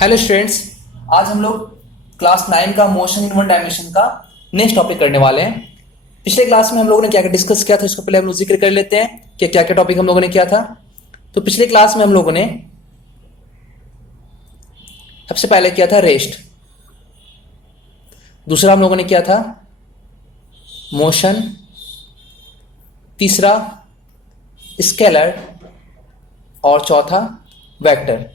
Hello students. आज हम लोग क्लास 9 का मोशन इन वन डायमेंशन का नेक्स्ट टॉपिक करने वाले हैं। पिछले क्लास में हम लोगों ने क्या क्या डिस्कस किया था, इसको पहले हम लोग जिक्र कर लेते हैं कि क्या क्या टॉपिक हम लोगों ने किया था। तो पिछले क्लास में हम लोगों ने सबसे पहले किया था रेस्ट, दूसरा हम लोगों ने किया था मोशन, तीसरा स्केलर और चौथा वेक्टर।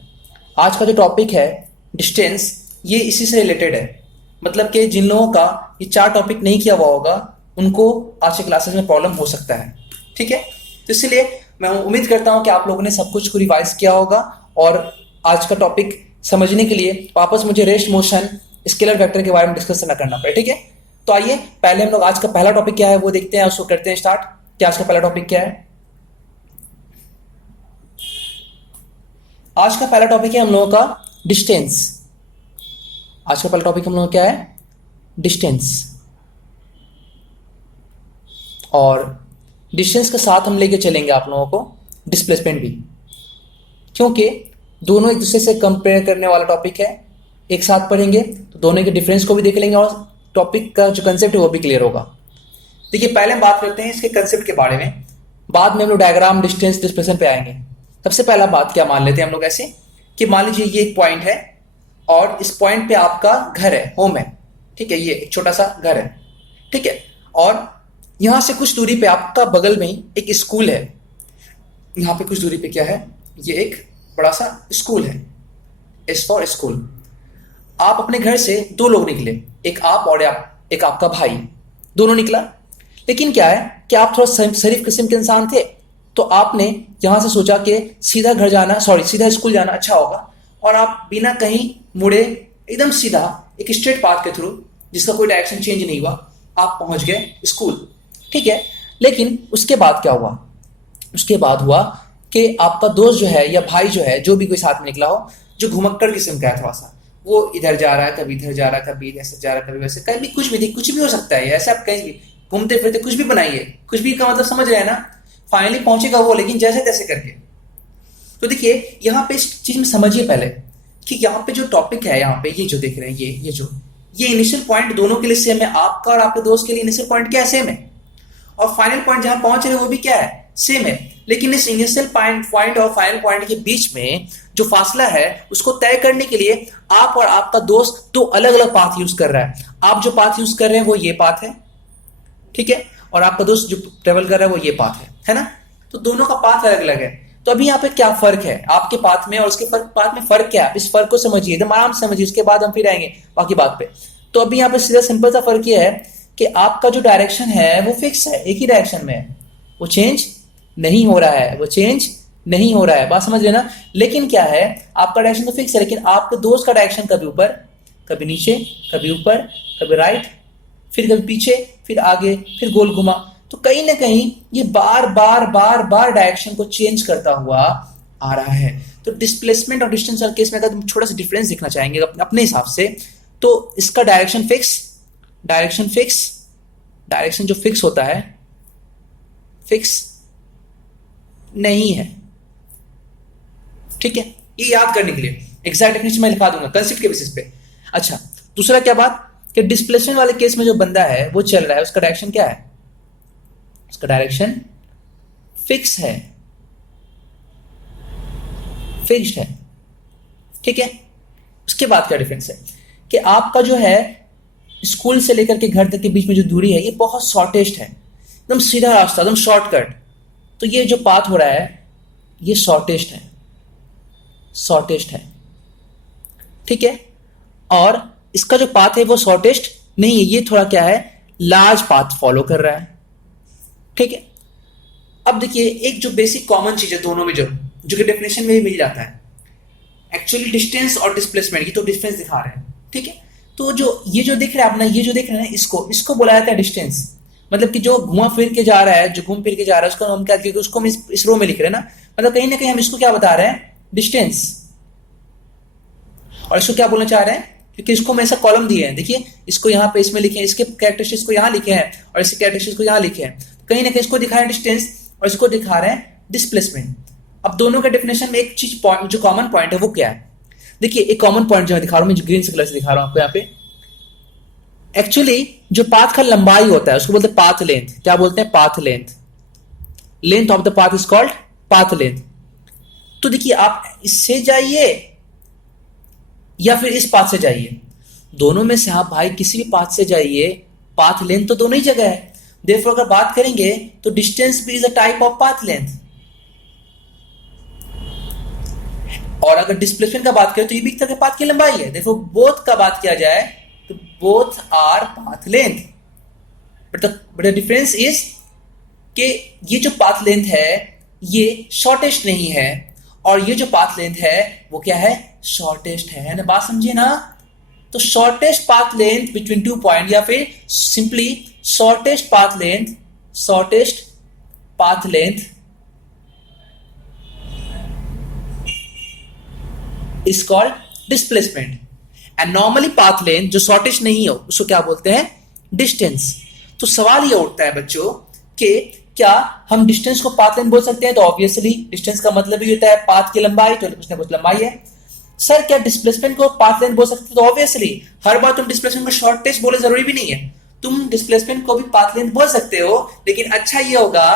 आज का जो टॉपिक है डिस्टेंस, ये इसी से रिलेटेड है। मतलब कि जिन लोगों का ये 4 टॉपिक नहीं किया हुआ होगा उनको आज के क्लासेस में प्रॉब्लम हो सकता है। ठीक है, तो इसलिए मैं उम्मीद करता हूं कि आप लोगों ने सब कुछ को रिवाइज किया होगा और आज का टॉपिक समझने के लिए वापस मुझे रेस्ट, मोशन, स्केलर, वेक्टर के बारे में डिस्कस ना करना पड़े। ठीक है, तो आइए पहले हम लोग आज का पहला टॉपिक क्या है वो देखते हैं, उसको करते हैं स्टार्ट। कि आज का पहला टॉपिक क्या है? आज का पहला टॉपिक है हम लोगों का डिस्टेंस। आज का पहला टॉपिक हम लोगों का क्या है? डिस्टेंस। और डिस्टेंस के साथ हम लेके चलेंगे आप लोगों को डिस्प्लेसमेंट भी, क्योंकि दोनों एक दूसरे से कंपेयर करने वाला टॉपिक है। एक साथ पढ़ेंगे तो दोनों के डिफरेंस को भी देख लेंगे और टॉपिक का जो कंसेप्ट है वो भी क्लियर होगा। देखिए, पहले हम बात करते हैं इसके कंसेप्ट के बारे में, बाद में हम लोग डायग्राम, डिस्टेंस, डिस्प्लेसमेंट पे आएंगे। सबसे पहला बात क्या मान लेते हैं हम लोग ऐसे कि मान लीजिए ये एक पॉइंट है और इस पॉइंट पे आपका घर है, होम है। ठीक है, ये एक छोटा सा घर है। ठीक है, और यहां से कुछ दूरी पे आपका बगल में ही एक स्कूल है। यहां पे कुछ दूरी पे क्या है? ये एक बड़ा सा स्कूल है, एस फॉर स्कूल। आप अपने घर से 2 लोग निकले, एक आप और एक आपका भाई, दोनों निकला। लेकिन क्या है कि आप थोड़ा शरीफ किस्म के इंसान थे, तो आपने यहां से सोचा कि सीधा स्कूल जाना अच्छा होगा, और आप बिना कहीं मुड़े एकदम सीधा एक स्ट्रेट पाथ के थ्रू, जिसका कोई डायरेक्शन चेंज नहीं हुआ, आप पहुंच गए स्कूल। ठीक है, लेकिन उसके बाद क्या हुआ? उसके बाद हुआ कि आपका दोस्त जो है या भाई जो है, जो भी कोई साथ में निकला हो, जो घुमक्कड़ किस्म का है थोड़ा सा, वो इधर जा रहा है, कभी इधर जा रहा है, कभी ऐसे जा रहा है, कभी वैसे, कभी कुछ भी हो सकता है। ऐसे आप कहीं भी घूमते फिरते कुछ भी बनाइए, कुछ भी का मतलब समझ रहे हैं ना। फाइनली पहुंचेगा वो, लेकिन जैसे तैसे करके। तो देखिए, यहाँ पे इस चीज में समझिए पहले कि यहाँ पे जो टॉपिक है, यहाँ पे ये जो देख रहे हैं, ये इनिशियल पॉइंट दोनों के लिए सेम है। आपका और आपके दोस्त के लिए इनिशियल पॉइंट क्या है? सेम है। और फाइनल पॉइंट जहां पहुंच रहे हैं वो भी क्या है? सेम है। लेकिन इस इनिशियल पॉइंट और फाइनल पॉइंट के बीच में जो फासला है उसको तय करने के लिए आप और आपका दोस्त 2 अलग अलग पाथ यूज कर रहा है। आप जो पाथ यूज कर रहे हैं वो ये पाथ है, ठीक है, और आपका दोस्त जो ट्रेवल कर रहा है वो ये पाथ है ना। तो दोनों का पाथ अलग अलग है। तो अभी यहाँ पे क्या फर्क है आपके पाथ में और उसके पाथ में? फर्क क्या है? इस फर्क को समझिए, एकदम आराम से समझिए, उसके बाद हम फिर आएंगे बाकी बात पे। तो अभी यहाँ पे सीधा सिंपल सा फर्क ये है कि आपका जो डायरेक्शन है वो फिक्स है, एक ही डायरेक्शन में है, वो चेंज नहीं हो रहा है, वो चेंज नहीं हो रहा है। बात समझ लेना। लेकिन क्या है, आपका डायरेक्शन तो फिक्स है, लेकिन आपके दोस्त का डायरेक्शन कभी ऊपर, कभी नीचे, कभी ऊपर, कभी राइट, फिर कभी पीछे, फिर आगे, फिर गोल घुमा। तो कहीं ना कहीं ये बार बार बार बार डायरेक्शन को चेंज करता हुआ आ रहा है। तो डिस्प्लेसमेंट और डिस्टेंस वाले केस में अगर तुम छोटा सा डिफरेंस देखना चाहेंगे अपने हिसाब से, तो इसका डायरेक्शन डायरेक्शन जो फिक्स होता है, फिक्स नहीं है। ठीक है, ये याद करने के लिए एग्जैक्ट डेफिनेशन मैं लिखा दूंगा कंसेप्ट के बेसिस पे। अच्छा, दूसरा क्या बात कि डिस्प्लेसमेंट वाले केस में जो बंदा है वो चल रहा है, उसका डायरेक्शन क्या है? उसका डायरेक्शन फिक्स है, फिक्स्ड है। ठीक है, उसके बाद क्या डिफरेंस है कि आपका जो है स्कूल से लेकर के घर तक के बीच में जो दूरी है ये बहुत शॉर्टेस्ट है, एकदम सीधा रास्ता, एकदम शॉर्टकट। तो ये जो पाथ हो रहा है ये शॉर्टेस्ट है। ठीक है, और इसका जो पाथ है वो शॉर्टेस्ट नहीं है, ये थोड़ा क्या है, लार्ज पाथ फॉलो कर रहा है। ठीक है, अब देखिए एक जो बेसिक कॉमन चीज है दोनों में, जो कि डेफिनेशन में भी मिल जाता है, एक्चुअली डिस्टेंस और डिस्प्लेसमेंट, ये तो डिफरेंस दिखा रहे हैं। ठीक है, तो ये जो देख रहे हैं आप ना, ये जो देख रहे हैं इसको बोला जाता है डिस्टेंस। मतलब कि जो घूम फिर के जा रहा है उसको हम क्या, उसको हम इस रो में लिख रहे हैं ना, मतलब कहीं ना कहीं हम इसको क्या बता रहे हैं? डिस्टेंस। और इसको क्या बोलना चाह रहे हैं? क्योंकि इसको हम ऐसा कॉलम दिए हैं, देखिए इसको यहाँ पे इसमें लिखे हैं, इसके कैरेक्टरिस्टिक्स को यहाँ लिखे हैं और इसके कैरेक्टरिस्टिक्स को यहाँ लिखे हैं। कहीं ना कहीं इसको दिखा रहे हैं डिस्टेंस और इसको दिखा रहे हैं डिस्प्लेसमेंट। अब दोनों के डेफिनेशन में एक चीज जो कॉमन पॉइंट है वो क्या है? देखिए एक कॉमन पॉइंट जो मैं दिखा रहा हूं, मैं जो ग्रीन कलर से दिखा रहा हूं आपको यहाँ पे, एक्चुअली जो पाथ का लंबाई होता है उसको बोलते हैं पाथ लेंथ। क्या बोलते हैं? Path length. Length of the path is called path length. तो देखिए आप इससे जाइए या फिर इस पाथ से जाइए, दोनों में से आप भाई किसी भी पाथ से जाइए, पाथ लेंथ तो दोनों ही जगह है। देयरफॉर अगर बात करेंगे तो डिस्टेंस भी is a type of path length. और अगर डिस्प्लेसमेंट का बात करें तो ये भी एक तरह के पाथ की लंबाई है। देखो बोथ का बात किया जाए तो both our path length, but the difference is कि ये जो पाथ लेंथ है ये शॉर्टेस्ट नहीं है, और ये जो पाथ लेंथ है वो क्या है? शॉर्टेस्ट है ना। बात समझिए ना। तो shortest path length between two point, या फिर simply shortest path length is called displacement. And normally path length जो शॉर्टेस्ट नहीं हो उसको क्या बोलते हैं? डिस्टेंस। तो सवाल ये उठता है बच्चों कि क्या हम डिस्टेंस को पाथ लेंथ बोल सकते हैं? तो ऑब्वियसली डिस्टेंस का मतलब ही होता है पाथ की लंबाई, तो कुछ ना कुछ लंबाई है। सर क्या डिस्प्लेसमेंट को पाथ लेंथ बोल सकते हैं? तो ऑब्वियसली हर बार तुम डिस्प्लेसमेंट को शॉर्टेस्ट बोले जरूरी भी नहीं है, तुम डिस्प्लेसमेंट को भी पाथ लेंथ बोल सकते हो, लेकिन अच्छा ये होगा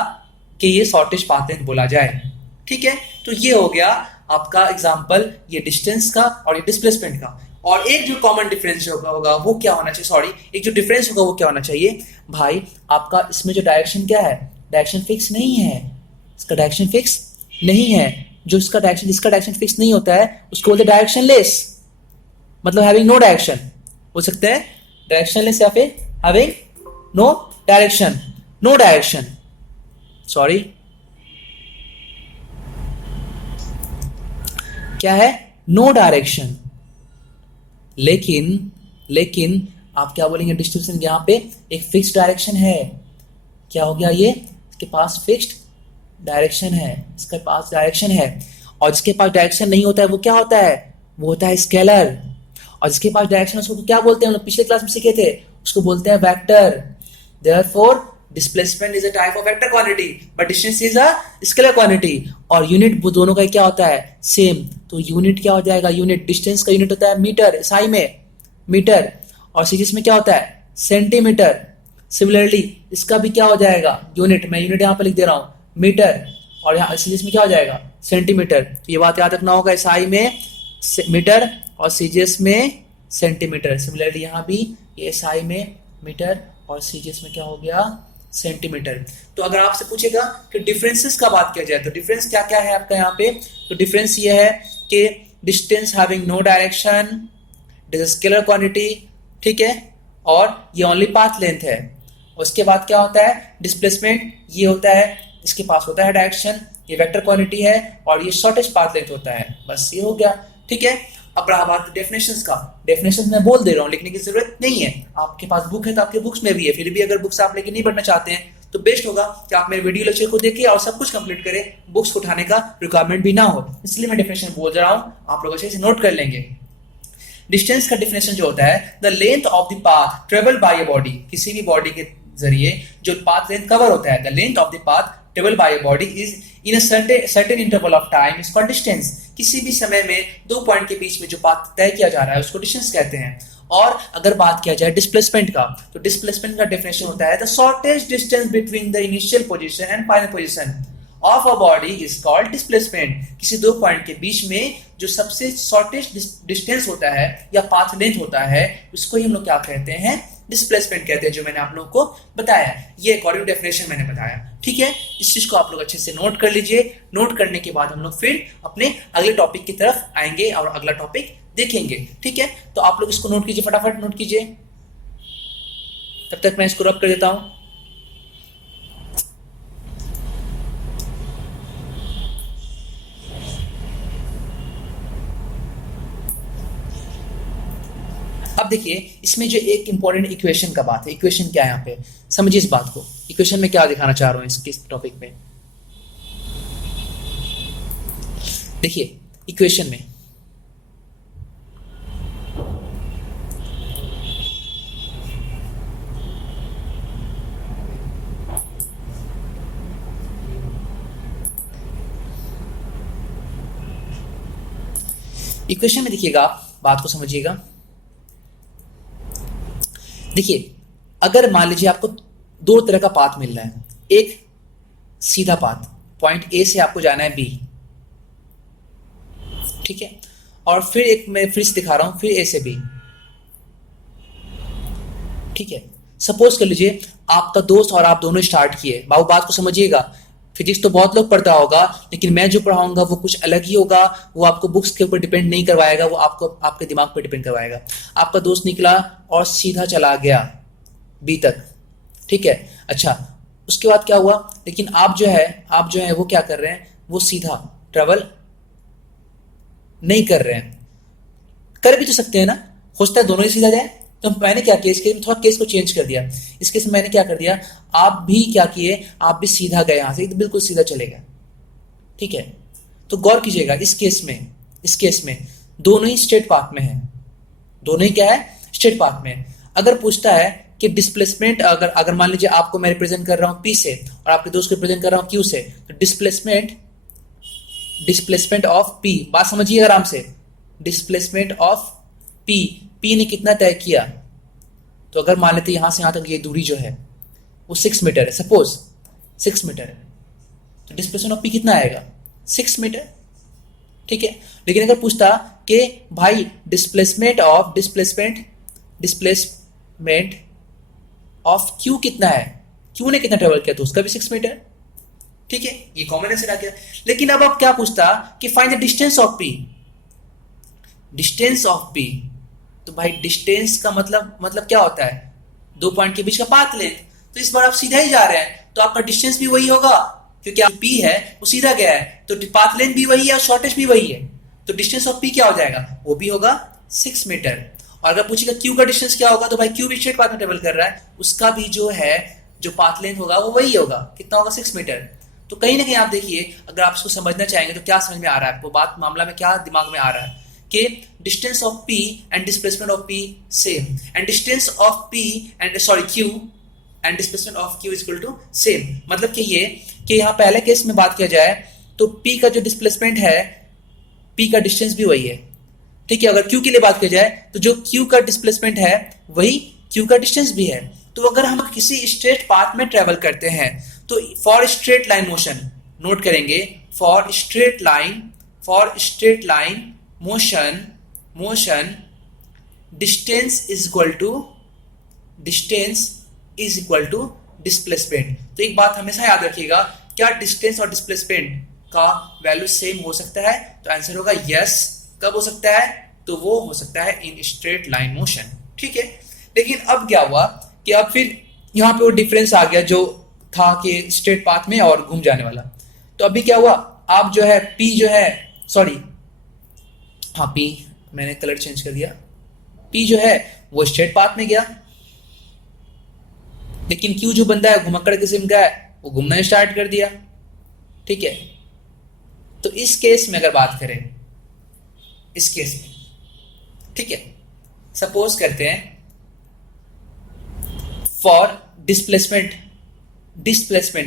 कि ये शॉर्टेस्ट पाथ लेंथ बोला जाए। ठीक है, तो ये हो गया आपका एग्जांपल, ये डिस्टेंस का और ये डिस्प्लेसमेंट का। और एक जो कॉमन डिफरेंस होगा वो क्या होना चाहिए, सॉरी एक जो डिफरेंस होगा वो क्या होना चाहिए भाई? आपका इसमें जो डायरेक्शन क्या है, डायरेक्शन फिक्स नहीं है, इसका डायरेक्शन फिक्स नहीं है। जो इसका डायरेक्शन फिक्स नहीं होता है उसको बोलते हैं डायरेक्शन लेस, मतलब हैविंग नो डायरेक्शन बोल सकते हैं, डायरेक्शन लेस या फिर हैविंग नो डायरेक्शन, सॉरी क्या है? No direction. लेकिन आप क्या बोलेंगे? डिस्ट्रीब्यूशन यहां पे एक फिक्स्ड डायरेक्शन है। क्या हो गया? ये इसके पास फिक्स्ड डायरेक्शन है, इसके पास डायरेक्शन है। और जिसके पास डायरेक्शन नहीं होता है वो क्या होता है? वो होता है स्केलर। और जिसके पास डायरेक्शन उसको क्या बोलते हैं? हम लोग पिछले क्लास में सीखे थे, उसको बोलते हैं vector. Therefore displacement is a type of vector quantity but distance is a scalar quantity. और यूनिट दोनों का क्या होता है? सेम। तो यूनिट क्या हो जाएगा? यूनिट डिस्टेंस का यूनिट होता है मीटर, SI में मीटर, और सीजीएस में क्या होता है? सेंटीमीटर। सिमिलरली इसका भी क्या हो जाएगा? यूनिट, मैं यूनिट यहां पर लिख दे रहा हूं मीटर, और यहाँ सीजीएस में क्या हो जाएगा? सेंटीमीटर। तो ये बात याद रखना होगा, SI में मीटर और सीजीएस में सेंटीमीटर। सिमिलरली यहाँ भी ये SI में मीटर और सीजीएस में क्या हो गया? सेंटीमीटर। तो अगर आपसे पूछेगा कि डिफरेंसेस का बात किया जाए तो डिफरेंस क्या क्या है आपका यहाँ पे? तो डिफरेंस ये है कि distance having no direction, it is scalar quantity, ठीक है, और ये ओनली पाथ लेंथ है। उसके बाद क्या होता है? डिस्प्लेसमेंट, ये होता है इसके पास होता है डायरेक्शन, ये वेक्टर क्वांटिटी है, और ये शॉर्टेस्ट पाथ लेंथ होता है। बस ये हो गया, ठीक है। अब रहा बात डेफिनेशंस का। डेफिनेशंस मैं बोल दे रहा हूँ, लिखने की जरूरत नहीं है, आपके पास बुक है तो आपके बुक्स में भी है। फिर भी अगर बुक्स आप लेके नहीं पढ़ना चाहते हैं तो बेस्ट होगा कि आप मेरे वीडियो लेक्चर को देखिए और सब कुछ कंप्लीट करें, बुक्स को उठाने का रिक्वायरमेंट भी ना हो। इसलिए मैं डेफिनेशन बोल रहा हूँ, आप लोग अच्छे से नोट कर लेंगे। डिस्टेंस का डेफिनेशन जो होता है, the length of the path travel by a body, किसी भी बॉडी के जरिए जो पाथ लेंथ कवर होता है, the length of the path travel by a body is in a certain interval of time is called distance. किसी भी समय में दो पॉइंट के बीच में जो पाथ तय किया जा रहा है उसको डिस्टेंस कहते हैं। और अगर बात किया जाए डिस्प्लेसमेंट का, तो डिस्प्लेसमेंट का डेफिनेशन होता है the shortest distance between the initial position and final position of a body is called displacement. किसी दो पॉइंट के बीच में जो सबसे शॉर्टेस्ट डिस्टेंस होता है या पाथ लेंथ होता है उसको ही हम लोग क्या कहते हैं? डिस्प्लेसमेंट कहते हैं, जो मैंने आप लोगों को बताया। ये अकॉर्डिंग डेफिनेशन मैंने बताया, ठीक है। इस चीज को आप लोग अच्छे से नोट कर लीजिए। नोट करने के बाद हम लोग फिर अपने अगले टॉपिक की तरफ आएंगे और अगला टॉपिक देखेंगे, ठीक है। तो आप लोग इसको नोट कीजिए, फटाफट नोट कीजिए, तब तक मैं इसको रब कर देता हूं। अब देखिए इसमें जो एक इंपॉर्टेंट इक्वेशन का बात है, इक्वेशन क्या है यहाँ पे, समझिए इस बात को। इक्वेशन में क्या दिखाना चाह रहा हूं इस टॉपिक में, देखिए इक्वेशन में इक्वेशन में देखिएगा, बात को समझिएगा। देखिए, अगर मान लीजिए आपको दो तरह का पाथ मिल रहा है, एक सीधा पाथ, पॉइंट ए से आपको जाना है बी, ठीक है, और फिर एक मैं फिर से दिखा रहा हूं, फिर ए से बी, ठीक है। सपोज कर लीजिए आपका दोस्त और आप दोनों स्टार्ट किए, बाबू बात को समझिएगा, फिजिक्स तो बहुत लोग पढ़ता होगा, लेकिन मैं जो पढ़ाऊंगा वो कुछ अलग ही होगा, वो आपको बुक्स के ऊपर डिपेंड नहीं करवाएगा, वो आपको आपके दिमाग पर डिपेंड करवाएगा। आपका दोस्त निकला और सीधा चला गया बी तक, ठीक है। अच्छा, उसके बाद क्या हुआ, लेकिन आप जो है वो क्या कर रहे हैं, वो सीधा ट्रेवल नहीं कर रहे हैं। कर भी तो सकते हैं ना, हो सकता है दोनों ही सीधा जाए। तो मैंने क्या किया, इसके थोड़ा केस को चेंज कर दिया। इस केस में मैंने क्या कर दिया, आप भी क्या किए, आप भी सीधा गए यहां से, तो बिल्कुल सीधा चलेगा, ठीक है। तो गौर कीजिएगा, इस केस में दोनों ही स्ट्रेट पाथ में है, दोनों ही क्या है, स्ट्रेट पाथ में। अगर पूछता है कि डिस्प्लेसमेंट, अगर मान लीजिए आपको मैं रिप्रेजेंट कर रहा हूं पी से और आपके दोस्त को रिप्रेजेंट कर रहा हूं क्यू से, तो डिस्प्लेसमेंट ऑफ पी, बात समझिए आराम से, डिस्प्लेसमेंट ऑफ पी ने कितना तय किया। तो अगर मान लेते यहां से यहां तक ये दूरी जो है वो 6 मीटर है, सपोज 6 मीटर है, तो डिस्प्लेसमेंट ऑफ पी कितना आएगा, 6 मीटर, ठीक है। लेकिन अगर पूछता कि भाई डिस्प्लेसमेंट ऑफ क्यू कितना है, क्यू ने कितना ट्रेवल किया, तो उसका भी 6 मीटर, ठीक है, ये कॉमन आंसर आ गया। लेकिन अब आप क्या पूछता कि find the distance of P, तो भाई डिस्टेंस का मतलब क्या होता है, दो पॉइंट के बीच का पाथ लेंथ। तो इस बार आप सीधा ही जा रहे हैं, तो आपका डिस्टेंस भी वही होगा, क्योंकि आप पी है वो सीधा गया है, तो पाथ लेंथ भी वही है और शॉर्टेज भी वही है, तो डिस्टेंस ऑफ पी क्या हो जाएगा, वो भी होगा 6 मीटर। और अगर पूछेगा क्यू का डिस्टेंस क्या होगा, तो भाई क्यू भी स्ट्रेट पाथ में ट्रेवल कर रहा है, उसका भी जो पाथ लेंथ होगा वो वही होगा, कितना होगा, 6 मीटर। तो कहीं ना कहीं आप देखिए, अगर आप इसको समझना चाहेंगे तो क्या समझ में आ रहा है आपको, बात मामला में क्या दिमाग में आ रहा है कि distance of P and displacement of P same, and distance of P and Q and displacement of Q is equal to same. मतलब कि ये कि यहाँ पहले केस में बात किया जाए तो P का जो डिस्प्लेसमेंट है, P का डिस्टेंस भी वही है, ठीक है। अगर Q के लिए बात किया जाए तो जो Q का डिस्प्लेसमेंट है वही Q का डिस्टेंस भी है। तो अगर हम किसी स्ट्रेट पाथ में ट्रेवल करते हैं तो for straight line motion, note करेंगे, for straight line motion distance is equal to displacement. तो एक बात हमेशा याद रखिएगा, क्या डिस्टेंस और डिस्प्लेसमेंट का वैल्यू सेम हो सकता है, तो आंसर होगा यस। कब हो सकता है, तो वो हो सकता है इन स्ट्रेट लाइन मोशन, ठीक है। लेकिन अब क्या हुआ कि अब फिर यहां पे वो डिफरेंस आ गया जो था कि स्ट्रेट पाथ में और घूम जाने वाला। तो अभी क्या हुआ, आप जो है P जो है, सॉरी हाँ P, मैंने कलर चेंज कर दिया, P जो है वो स्ट्रेट पाथ में गया, लेकिन Q जो बंदा है घुमक्कड़ किस्म का है, वो घूमना स्टार्ट कर दिया, ठीक है। तो इस केस में अगर बात करें, इस केस में, ठीक है, सपोज करते हैं फॉर डिस्प्लेसमेंट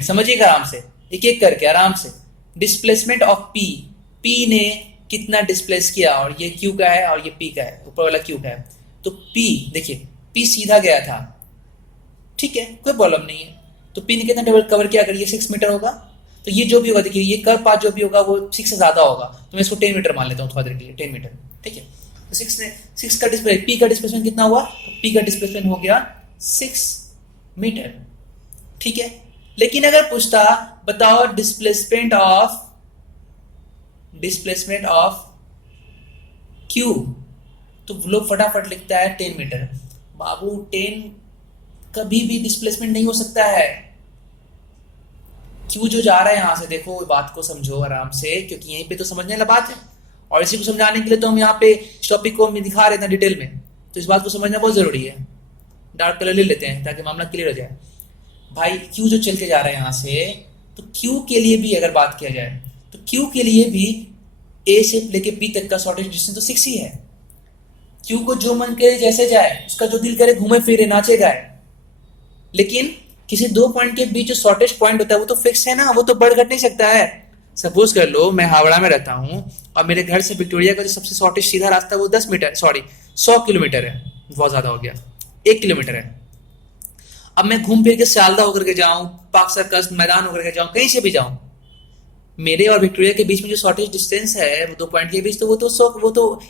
समझिएगा आराम से, एक एक करके आराम से, डिस्प्लेसमेंट ऑफ P ने कितना डिस्प्लेस किया, और ये Q का है और ये P का है, ऊपर वाला Q का है। तो P देखिए, P सीधा गया था, ठीक है, कोई प्रॉब्लम नहीं है। तो P ने कितना टेबल कवर किया, अगर ये 6 मीटर होगा तो ये जो भी होगा, देखिए ये कर्व पाथ जो भी होगा वो 6 से ज्यादा होगा, तो मैं इसको 10 मीटर मान लेता हूँ थोड़ा देर के लिए, 10 मीटर, ठीक है। तो 6 का डिस्प्लेसमेंट, P का डिस्प्लेसमेंट कितना हुआ, तो P का डिस्प्लेसमेंट हो गया 6 मीटर, ठीक है। लेकिन अगर पूछता बताओ डिस्प्लेसमेंट ऑफ Q, तो लोग फटाफट लिखता है 10 मीटर। बाबू 10 कभी भी डिस्प्लेसमेंट नहीं हो सकता है, Q जो जा रहा है यहां से, देखो बात को समझो आराम से, क्योंकि यहीं पे तो समझने वाला बात है, और इसी को समझाने के लिए तो हम यहाँ पे इस टॉपिक को हम दिखा रहे थे डिटेल में, तो इस बात को समझना बहुत जरूरी है। डार्क कलर ले लेते हैं ताकि मामला क्लियर हो जाए। भाई Q जो चल के जा रहा है यहाँ से, तो Q के लिए भी अगर बात किया जाए तो Q के लिए भी A से लेके P तक का शॉर्टेज डिस्टेंस तो 6 ही है। Q को जो मन करे जैसे जाए, उसका जो दिल करे घूमे फिरे नाचे गाए, लेकिन किसी दो पॉइंट के बीच जो शॉर्टेज पॉइंट होता है वो तो फिक्स है ना, वो तो बढ़ घट नहीं सकता है। सपोज कर लो मैं हावड़ा में रहता हूँ और मेरे घर से विक्टोरिया का जो सबसे शॉर्टेस्ट सीधा रास्ता है वो 10 मीटर, सॉरी 100 किलोमीटर है, बहुत ज्यादा हो गया, 1 किलोमीटर है। अब मैं घूम फिर के सियालदा होकर के जाऊं, पार्क सर्कस मैदान होकर के जाऊं, कहीं से भी जाऊं, मेरे और विक्टोरिया के बीच में जो शॉर्टेज डिस्टेंस है वो 2 पॉइंट के बीच, तो वो तो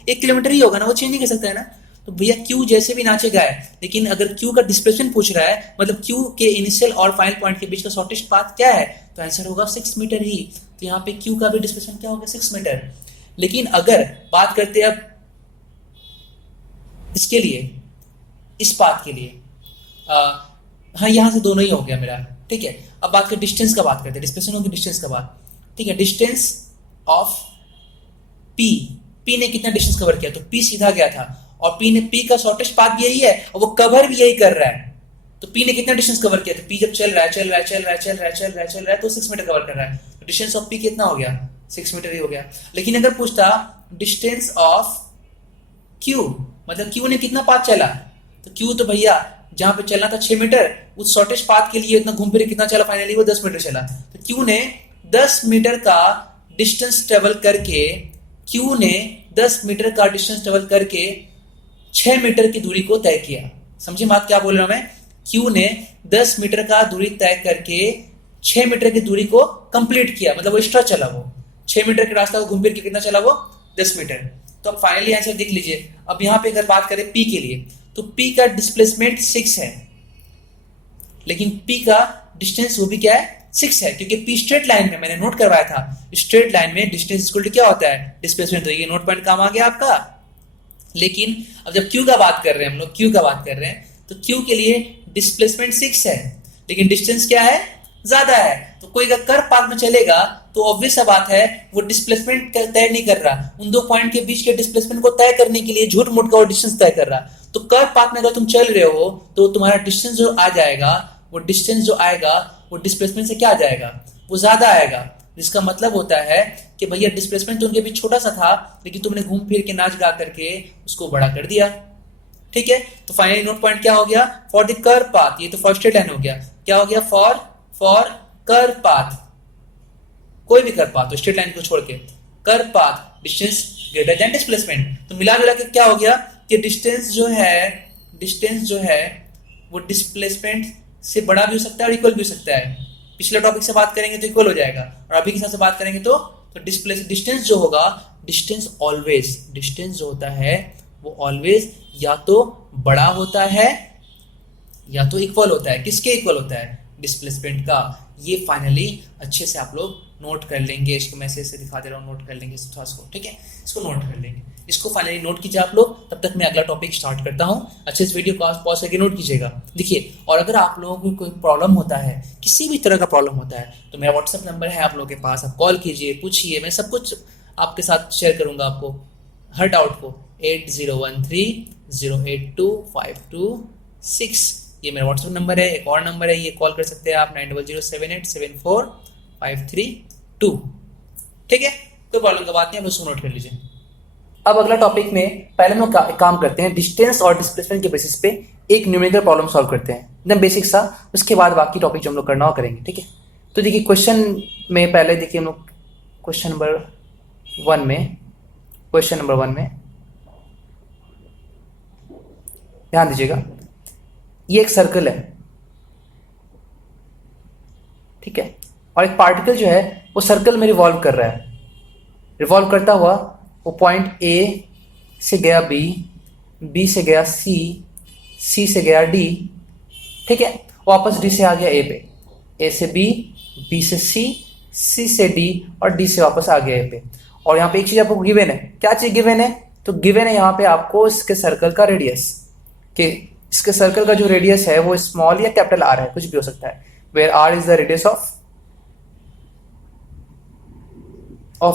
1 किलोमीटर ही होगा ना, वो चेंज नहीं कर सकता है ना। तो भैया क्यू जैसे भी नाचेगा है, लेकिन अगर क्यू का डिस्प्लेसमेंट पूछ रहा है, मतलब क्यू के इनिशियल और फाइनल पॉइंट के बीच का शॉर्टेस्ट पाथ क्या है, तो आंसर होगा 6 मीटर ही। तो यहाँ पे क्यू का भी डिस्प्लेसमेंट क्या होगा, 6 मीटर। लेकिन अगर बात करते हैं अब इसके लिए, इस पाथ के लिए, हाँ यहाँ से दोनों ही हो गया मेरा, ठीक है। अब बात करें डिस्टेंस का, बात करते हैं डिस्प्लेसमेंट होगी डिस्टेंस का बात, ठीक है। डिस्टेंस ऑफ पी, पी ने कितना डिस्टेंस कवर किया, तो पी सीधा गया था और पी का शॉर्टेस्ट पाथ भी यही है और वो कवर भी यही कर रहा है। तो पी ने कितना डिस्टेंस कवर किया, तो पी जब चल रहा है तो 6 मीटर कवर कर रहा है, तो डिस्टेंस ऑफ पी कितना हो गया, 6 मीटर ही हो गया। लेकिन अगर पूछता डिस्टेंस ऑफ क्यू, मतलब क्यू ने कितना पाथ चला, तो क्यू तो भैया जहां पे चलना था 6 मीटर, उस शॉर्टेस्ट पाथ के लिए इतना घूम फिर कितना चला, फाइनली वो 10 मीटर चला। तो क्यू ने 10 मीटर का डिस्टेंस ट्रेवल करके, क्यू ने 10 मीटर का डिस्टेंस ट्रेवल करके 6 मीटर की दूरी को तय किया। समझे बात क्या बोल रहा हूं मैं, क्यू ने 10 मीटर का दूरी तय करके 6 मीटर की दूरी को कंप्लीट किया, मतलब वो एक्स्ट्रा चला, वो 6 मीटर के रास्ता को घूम फिर के कितना चला, वो 10 मीटर। तो अब फाइनली आंसर देख लीजिए। अब यहाँ पे अगर बात करें पी के लिए, तो पी का डिस्प्लेसमेंट 6 है, लेकिन पी का डिस्टेंस वो भी क्या है, 6 है, क्योंकि पी स्ट्रेट लाइन में, मैंने नोट करवाया था, स्ट्रेट लाइन में डिस्टेंस इक्वल टू क्या होता है, डिस्प्लेसमेंट। तो ये नोट पॉइंट काम आ गया आपका। लेकिन अब जब क्यू का बात कर रहे हैं हम लोग, क्यू का बात कर रहे हैं, तो क्यू के लिए डिस्प्लेसमेंट 6 है, लेकिन डिस्टेंस क्या है, ज्यादा है। तो कोई अगर कर्व पाथ में चलेगा तो ऑब्वियस सा बात है वो डिस्प्लेसमेंट तय नहीं कर रहा, उन 2 पॉइंट के बीच के डिस्प्लेसमेंट को तय करने के लिए झूठ मूठ का वो डिस्टेंस तय कर रहा। तो कर्व पाथ में अगर तुम चल रहे हो तो तुम्हारा डिस्टेंस जो आ जाएगा, वो डिस्टेंस जो आएगा वो डिस्प्लेसमेंट से क्या आ जाएगा, वो ज्यादा आएगा। जिसका मतलब होता है कि भैया डिस्प्लेसमेंट तो उनके बीच छोटा सा था, लेकिन तुमने घूम फिर के नाच गा करके उसको बड़ा कर दिया, ठीक है। तो फाइनली नोट पॉइंट क्या हो गया, फॉर द कर्व पाथ, ये तो फर्स्ट लाइन हो गया, क्या हो गया, फॉर कर्व पाथ, कोई भी कर्व पाथ तो स्ट्रेट लाइन को छोड़ के, curve path distance greater than displacement. तो मिला जुला के क्या हो गया कि डिस्टेंस जो है वो डिस्प्लेसमेंट से बड़ा भी हो सकता है और इक्वल भी हो सकता है। पिछले टॉपिक से बात करेंगे तो इक्वल हो जाएगा, और अभी के हिसाब से बात करेंगे तो डिस्टेंस जो होगा, डिस्टेंस जो होता है वो ऑलवेज या तो बड़ा होता है या तो इक्वल होता है। किसके इक्वल होता है, डिस्प्लेसमेंट का। ये फाइनली अच्छे से आप लोग नोट कर लेंगे, इसको मैं ऐसे दिखा दे रहा हूँ, नोट कर लेंगे इस थॉट्स को, ठीक है। इसको नोट कर लेंगे, इसको फाइनली नोट कीजिए आप लोग। तब तक मैं अगला टॉपिक स्टार्ट करता हूँ, अच्छे से वीडियो को पॉज करके नोट कीजिएगा। देखिए, और अगर आप लोगों को कोई प्रॉब्लम होता है, किसी भी तरह का प्रॉब्लम होता है, तो मेरा व्हाट्सएप नंबर है आप लोगों के पास, आप कॉल कीजिए, पूछिए, मैं सब कुछ आपके साथ शेयर करूंगा आपको, हर डाउट को। 8013082526, ये मेरा व्हाट्सएप नंबर है। एक और नंबर है, ये कॉल कर सकते हैं आप, 9007874532, ठीक है। कोई प्रॉब्लम का बात नहीं, आप उसको नोट कर लीजिए। अब अगला टॉपिक में पहले हम लोग काम करते हैं, डिस्टेंस और डिस्प्लेसमेंट के बेसिस पे एक न्यूमेरिकल प्रॉब्लम सॉल्व करते हैं, एकदम बेसिक सा। उसके बाद बाकी टॉपिक जो हम लोग करना हो करेंगे, ठीक है। तो देखिए क्वेश्चन में पहले देखिए हम लोग क्वेश्चन नंबर वन में ध्यान दीजिएगा, ये एक सर्कल है, ठीक है, और एक पार्टिकल जो है वो सर्कल में रिवॉल्व कर रहा है। रिवॉल्व करता हुआ वो पॉइंट ए से गया बी से गया सी से गया डी, ठीक है, वापस डी से आ गया ए पे, ए से बी से सी से डी और डी से वापस आ गया ए पे। और यहाँ पे एक चीज आपको गिवन है, क्या चीज गिवन है, तो गिवन है यहाँ पे आपको इसके सर्कल का रेडियस, कि इसके सर्कल का जो रेडियस है वो स्मॉल या कैपिटल आर है, कुछ भी हो सकता है, where R is the radius of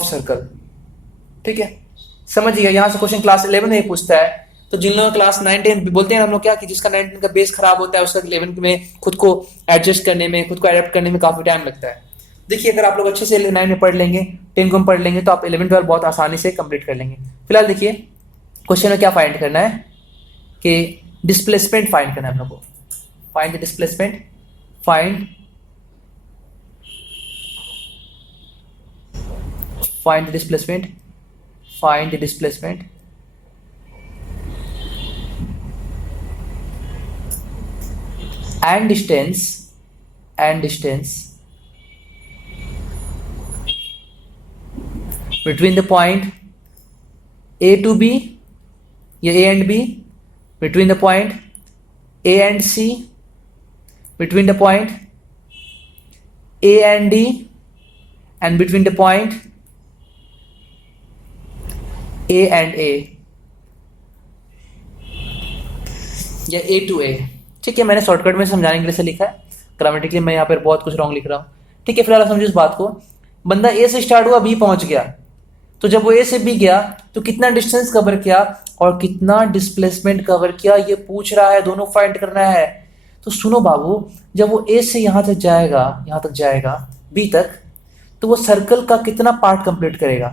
circle, ठीक है। समझिए, यहां से क्वेश्चन क्लास 11 में पूछता है। तो जिन लोगों क्लास 9 10 बोलते हैं हम लोग क्या, कि जिसका 9 10 का बेस खराब होता है उसका 11 में खुद को एडजस्ट करने में, खुद को अडेप्ट करने में काफी टाइम लगता है। देखिए, अगर आप लोग अच्छे से 9 में पढ़ लेंगे, 10 को पढ़ लेंगे, तो आप 11 12 बहुत आसानी से कंप्लीट कर लेंगे। फिलहाल देखिए क्वेश्चन में क्या फाइंड करना है, कि डिस्प्लेसमेंट फाइंड करना है हम लोग को। Find the displacement, find find the displacement, find the displacement and distance between the point A to B, ये A and B, between the point A and C, between the point A and D, and between the point A and A, या A to A। ठीक है, मैंने shortcut में समझाने के लिए से लिखा है, ग्रामेटिकली मैं यहाँ पर बहुत कुछ रॉन्ग लिख रहा हूँ। ठीक है, फिलहाल समझो इस बात को। बंदा ए से स्टार्ट हुआ, बी पहुंच गया, तो जब वो ए से बी गया तो कितना डिस्टेंस कवर किया और कितना डिस्प्लेसमेंट कवर किया, ये पूछ रहा है, दोनों फाइंड करना है। तो सुनो बाबू, जब वो ए से यहाँ तक जाएगा बी तक, तो वो सर्कल का कितना पार्ट कंप्लीट करेगा?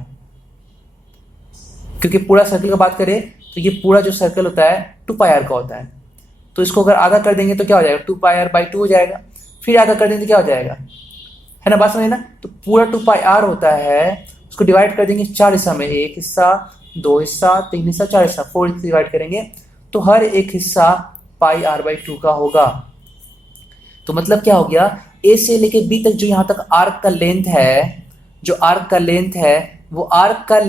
क्योंकि पूरा सर्कल का बात करें तो ये पूरा जो सर्कल होता है 2πr का होता है, तो इसको अगर आधा कर देंगे तो क्या हो जाएगा? 2πr/2 हो जाएगा। फिर आधा कर देंगे तो क्या हो जाएगा? है ना, बात समझे ना? तो पूरा 2πr होता है, उसको डिवाइड कर देंगे 4 हिस्सा में, 1 हिस्सा, 2 हिस्सा, 3 हिस्सा, 4 हिस्सा, 4 डिवाइड करेंगे तो हर एक हिस्सा πr/2 का होगा। तो मतलब क्या हो गया? ए से लेके बी तक जो यहाँ तक आर्क का लेंथ है, वो आर्क का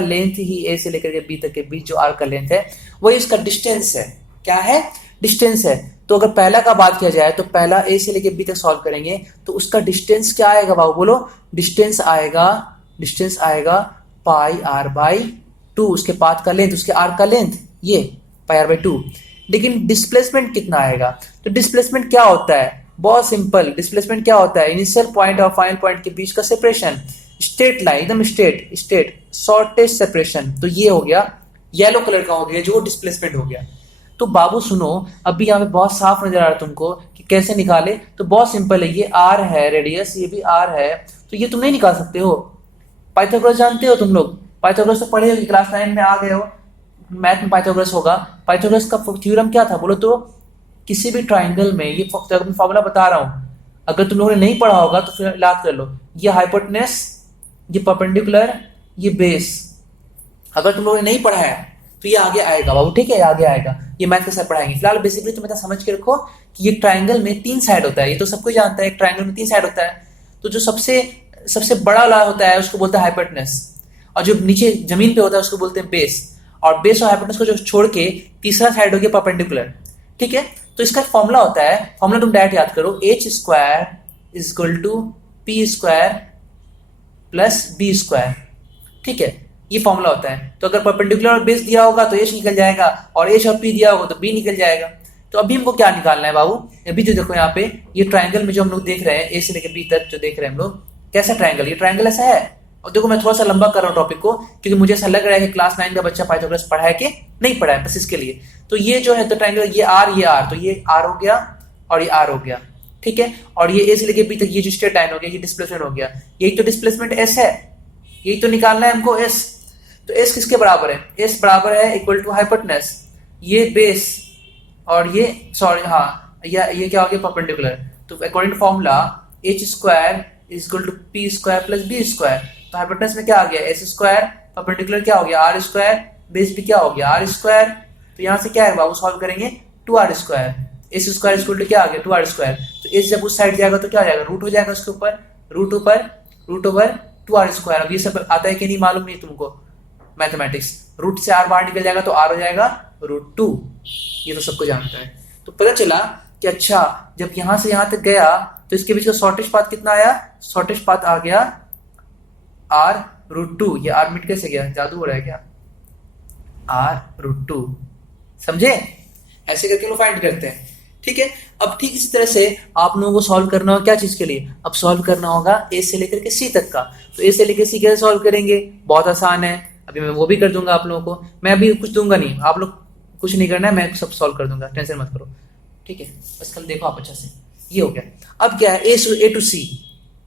लेंथ ही ए से लेकर के बी तक के बीच जो आर्क का लेंथ है वही इसका डिस्टेंस है। क्या है? डिस्टेंस है। तो अगर पहला का बात किया जाए तो पहला ए से लेके बी तक सॉल्व करेंगे तो उसका डिस्टेंस क्या आएगा बाबू? बोलो। डिस्टेंस आएगा πr/2, उसके पाथ का लेंथ, उसके आर्क का लेंथ, ये πr/2। लेकिन डिस्प्लेसमेंट कितना आएगा? तो डिस्प्लेसमेंट क्या होता है? बहुत सिंपल, डिस्प्लेसमेंट क्या होता है? इनिशियल पॉइंट और फाइनल पॉइंट के बीच का सेपरेशन, स्ट्रेट लाइन, एकदम स्ट्रेट शॉर्टेस्ट सेपरेशन। तो ये हो गया, येलो कलर का हो गया जो डिस्प्लेसमेंट हो गया। तो बाबू सुनो, अभी यहाँ पे बहुत साफ नजर आ रहा है तुमको कि कैसे निकाले। तो बहुत सिंपल है, ये आर है रेडियस, ये भी आर है, तो ये तुम नहीं निकाल सकते हो। पाइथागोरस जानते हो तुम लोग? पाइथागोरस तो पढ़े हो, क्लास 9 में आ गए हो, मैथ में पाइथागोरस होगा। पाइथागोरस का थ्योरम क्या था बोलो तो? किसी भी ट्राइंगल में, ये फॉर्मूला बता रहा हूँ, अगर तुम लोगों ने नहीं पढ़ा होगा तो फिर याद कर लो। ये हाइपोटेनस, ये परपेंडिकुलर, ये बेस। अगर तुम लोगों ने नहीं पढ़ा है तो ये आगे आएगा बाबू, ठीक है, आगे आएगा, ये मैथ के साथ पढ़ाएंगे। फिलहाल बेसिकली तुम इतना समझ के रखो कि ये ट्राइंगल में 3 साइड होता है, ये तो सब कोई जानता है, एक ट्राइंगल में 3 साइड होता है। तो जो सबसे बड़ा ला होता है उसको बोलते हैं हाइपोटेनस, और जो नीचे जमीन पे होता है उसको बोलते हैं बेस। और बेस और हाइपोटेनस को जो छोड़ के तीसरा साइड हो गया परपेंडिकुलर, ठीक है। तो इसका फॉर्मूला होता है, फॉर्मूला तुम डायरेक्ट याद करो, h² = p² + b², ठीक है, ये फॉर्मूला होता है। तो अगर परपेंडिकुलर और बेस दिया होगा तो h निकल जाएगा, और h और p दिया होगा तो b निकल जाएगा। तो अभी हमको क्या निकालना है बाबू? अभी तो देखो यहाँ पे ये ट्राइंगल में जो हम लोग देख रहे हैं, ए से लेकर बी तक जो देख रहे हैं हम लोग, कैसा ट्राइंगल? ये ट्राइंगल ऐसा है। और देखो मैं थोड़ा सा लंबा कर रहा हूँ टॉपिक को, क्योंकि मुझे ऐसा लग रहा है कि क्लास 9 का बच्चा पाइथागोरस पढ़ा है कि नहीं पढ़ा है, बस इसके लिए। तो ये जो है तो ट्राइंगल, ये आर, तो ये आर हो गया और ये आर हो गया, ठीक है। और ये ए से लेकर बी तक ये जो स्ट्रेट लाइन हो गया, ये डिस्प्लेसमेंट हो गया, यही तो डिस्प्लेसमेंट एस है, यही तो निकालना है हमको एस। तो एस किसके बराबर है? एस बराबर है इक्वल टू हाइपोटेनस, ये बेस, और ये सॉरी हाँ ये क्या हो गया? परपेंडिकुलर। तो according to formula h² = p² + b²। तो हाइपोटेनस में क्या आ गया? s², परपेंडिकुलर क्या हो गया? r², बेस भी क्या हो गया? r²। तो यहाँ से क्या है बाबू? सॉल्व करेंगे 2r², s² = क्या आ गया? 2r²। तो s जब उस साइड जाएगा तो क्या आ जाएगा? रूट हो जाएगा उसके ऊपर, रूट ओवर 2r²। अब ये सब आता है कि नहीं मालूम नहीं तुमको, मैथमेटिक्स। रूट से r बाहर निकल जाएगा तो r हो जाएगा √2, ये तो सबको जानता है। तो पता चला कि अच्छा, जब यहां से यहां तक गया तो इसके बीच का शॉर्टेस्ट पाथ कितना आया? शॉर्टेस्ट पाथ आ गया r√2। ये r मिट कैसे गया? जादू हो रहा है क्या? r√2, समझे? ऐसे करके लोग फाइंड करते हैं, ठीक है। अब ठीक इसी तरह से आप लोगों को सॉल्व करना होगा क्या चीज के लिए? अब सॉल्व करना होगा ए से लेकर के सी तक का। तो ए से लेकर सी कैसे सॉल्व करेंगे? बहुत आसान है, अभी मैं वो भी कर दूंगा आप लोगों को। मैं अभी कुछ दूंगा नहीं, आप लोग कुछ नहीं करना है, मैं सब सॉल्व कर दूंगा, टेंशन मत करो, ठीक है। बस कल देखो आप अच्छा से। ये हो गया। अब क्या है?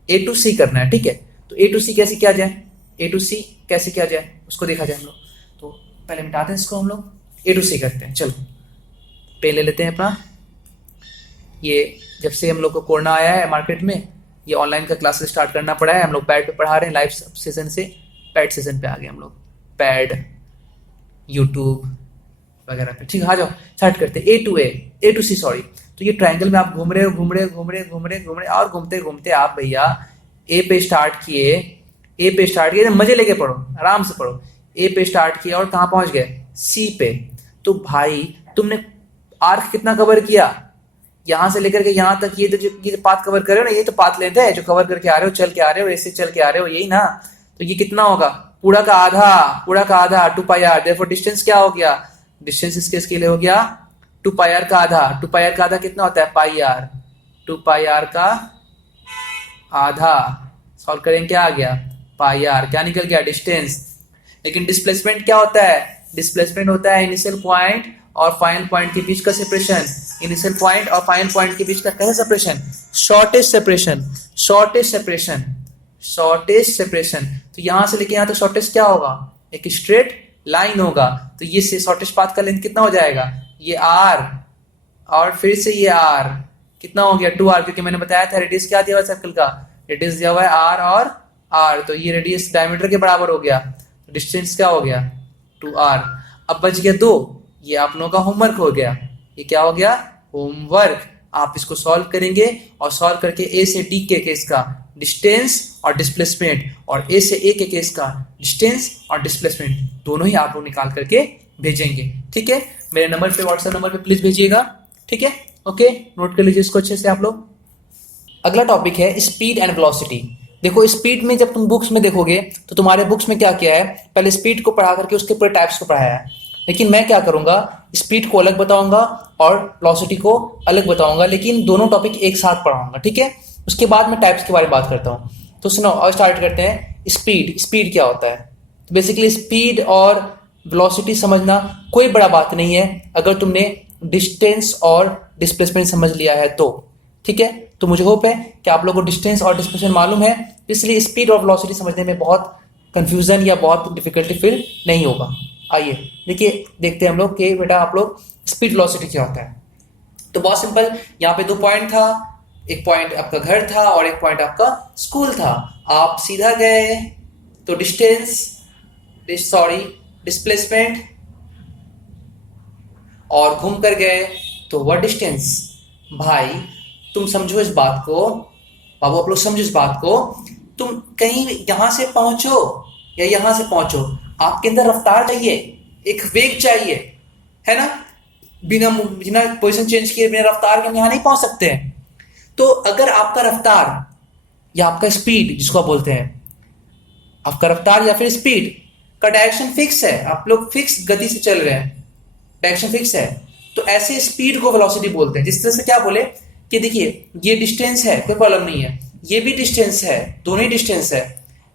ए टू सी करना है, ठीक है। तो ए टू सी कैसे किया जाए? कैसे किया जाए उसको देखा जाए हम लोग। तो पहले मिटाते हैं इसको, हम लोग ए टू सी करते हैं। चलो पेन ले लेते हैं अपना। ये जब से हम लोग को कोरोना आया है मार्केट में, ये ऑनलाइन का क्लासेस स्टार्ट करना पड़ा है, हम लोग पैड पे पढ़ा रहे हैं लाइव सेशन से पैड सेशन पे आ गए हम लोग, पैड यूट्यूब वगैरह पे। ठीक है, आ जाओ स्टार्ट करते हैं। ए टू सी सॉरी। तो ये ट्रायंगल में आप घूम रहे हो और घूमते घूमते आप भैया ए पे स्टार्ट किए, मजे लेके पढ़ो, आराम से पढ़ो। ए पे स्टार्ट किया और कहाँ पहुंच गए, सी पे। तो भाई तुमने आर्क कितना कवर किया, यहां से लेकर के यहां तक, ये पाथ कवर कर रहे हो ना, ये तो पाथ लेंथ है जो कवर करके आ रहे हो, चल के आ रहे हो, ऐसे चल के आ रहे हो, यही ना। तो ये कितना होगा, पूरा का आधा 2 पाई आर। देयरफॉर डिस्टेंस क्या हो गया, डिस्टेंस इस केस के लिए हो गया 2 पाई आर का आधा। 2 पाई आर का आधा कितना होता है, पाई आर। 2 पाई आर का आधा सॉल्व करेंगे, क्या आ गया, पाई आर। क्या निकल गया, डिस्टेंस। लेकिन डिस्प्लेसमेंट क्या होता है, डिस्प्लेसमेंट होता है इनिशियल पॉइंट और फाइनल पॉइंट के बीच का सेपरेशन। इनिशियल पॉइंट और फाइनल पॉइंट के बीच का कैसा सेपरेशन, शॉर्टेस्ट सेपरेशन। तो यहां से लेके यहां तक शॉर्टेस्ट क्या होगा, एक स्ट्रेट लाइन होगा। तो ये शॉर्टेस्ट पाथ का लेंथ कितना हो जाएगा, ये आर और फिर से ये आर कितना हो गया 2r, क्योंकि मैंने बताया था रेडियस क्या दिया हुआ है सर्कल का, रेडियस दिया हुआ है आर और आर। तो ये रेडियस डायमीटर के बराबर हो गया, तो डिस्टेंस क्या हो गया 2r। अब बच गया 2, ये आप लोगों का होमवर्क हो गया। ये क्या हो गया, होमवर्क। आप इसको सॉल्व करेंगे और सॉल्व करके ए से डी के केस का डिस्टेंस और डिस्प्लेसमेंट और ए से ए के केस का डिस्टेंस और डिस्प्लेसमेंट दोनों ही आप लोग निकाल करके भेजेंगे। ठीक है, मेरे नंबर पे, व्हाट्सएप नंबर पे प्लीज भेजिएगा। ठीक है, ओके, नोट कर लीजिए इसको अच्छे से आप लोग। अगला टॉपिक है स्पीड एंड वेलोसिटी। देखो स्पीड में जब तुम बुक्स में देखोगे तो तुम्हारे बुक्स में क्या किया है, पहले स्पीड को पढ़ा करके उसके पूरे टाइप्स को पढ़ाया है। लेकिन मैं क्या करूंगा, स्पीड को अलग बताऊंगा और वेलोसिटी को अलग बताऊंगा, लेकिन दोनों टॉपिक एक साथ पढ़ाऊंगा। ठीक है, उसके बाद मैं टाइप्स के बारे में बात करता हूँ। तो सुनो, और स्टार्ट करते हैं। स्पीड क्या होता है, तो बेसिकली स्पीड और वेलोसिटी समझना कोई बड़ा बात नहीं है अगर तुमने डिस्टेंस और डिस्प्लेसमेंट समझ लिया है तो। ठीक है, तो मुझे होप है कि आप लोगों को डिस्टेंस और डिस्प्लेसमेंट मालूम है, इसलिए स्पीड और वेलोसिटी समझने में बहुत कंफ्यूजन या बहुत डिफिकल्टी फील नहीं होगा। आइए देखते हैं हम लोग कि बेटा आप लोग स्पीड वेलोसिटी क्या होता है। तो बहुत सिंपल, यहाँ पे 2 पॉइंट था, एक पॉइंट आपका घर था और एक पॉइंट आपका स्कूल था। आप सीधा गए तो डिस्प्लेसमेंट, और घूम कर गए तो वह डिस्टेंस। भाई तुम समझो इस बात को, बाबू आप लोग समझो इस बात को। तुम कहीं यहां से पहुंचो या यहां से पहुंचो, आपके अंदर रफ्तार चाहिए, एक वेग चाहिए, है ना। बिना पोजीशन चेंज किए, बिना रफ्तार के हम यहां नहीं पहुंच सकते हैं। तो अगर आपका रफ्तार या आपका स्पीड जिसको आप बोलते हैं, आपका रफ्तार या फिर स्पीड का डायरेक्शन फिक्स है, आप लोग फिक्स गति से चल रहे हैं, डायरेक्शन फिक्स है, तो ऐसे स्पीड को वेलोसिटी बोलते हैं। जिस तरह से क्या बोले कि देखिए ये डिस्टेंस है, कोई प्रॉब्लम नहीं है, ये भी डिस्टेंस है, दोनों ही डिस्टेंस है,